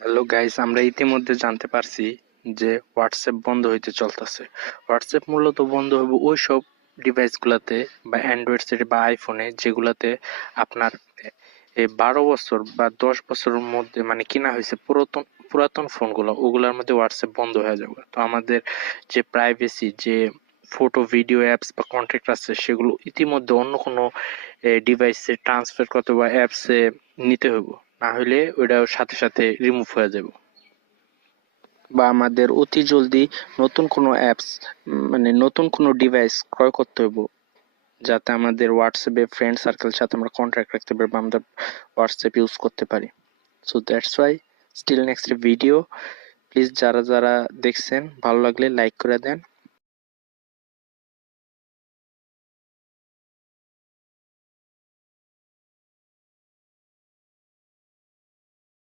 Hello guys, আমরা ইতিমধ্যে জানতে পারছি যে হোয়াটসঅ্যাপ বন্ধ হইতে চলতেছে। হোয়াটসঅ্যাপ মূলত বন্ধ হবে ওইসব ডিভাইসগুলোতে বা অ্যান্ড্রয়েড সেট বা আইফোনে যেগুলাতে আপনার এই 12 বছর বা 10 বছরের মধ্যে মানে কিনা হয়েছে পুরাতন পুরাতন ফোনগুলো, ওগুলোর মধ্যে হোয়াটসঅ্যাপ বন্ধ হয়ে যাবে। তো আমাদের যে প্রাইভেসি, যে ফটো ভিডিও অ্যাপস বা কন্ট্যাক্ট আছে, সেগুলো ইতিমধ্যে অন্য কোনো ডিভাইসে ট্রান্সফার করতে বা অ্যাপসে নিতে হবে, না হলে ওইটাও সাথে সাথে রিমুভ হয়ে যাবে। বা আমাদের অতি জলদি নতুন কোনো অ্যাপস মানে নতুন কোনো ডিভাইস ক্রয় করতে হবে, যাতে আমাদের হোয়াটসঅ্যাপে ফ্রেন্ড সার্কেল সাথে আমরা কন্ট্যাক্ট রাখতে পারি বা আমরা হোয়াটসঅ্যাপ ইউজ করতে পারি। So that's why still next video. Please যারা যারা দেখছেন ভালো লাগলে লাইক করে দেন।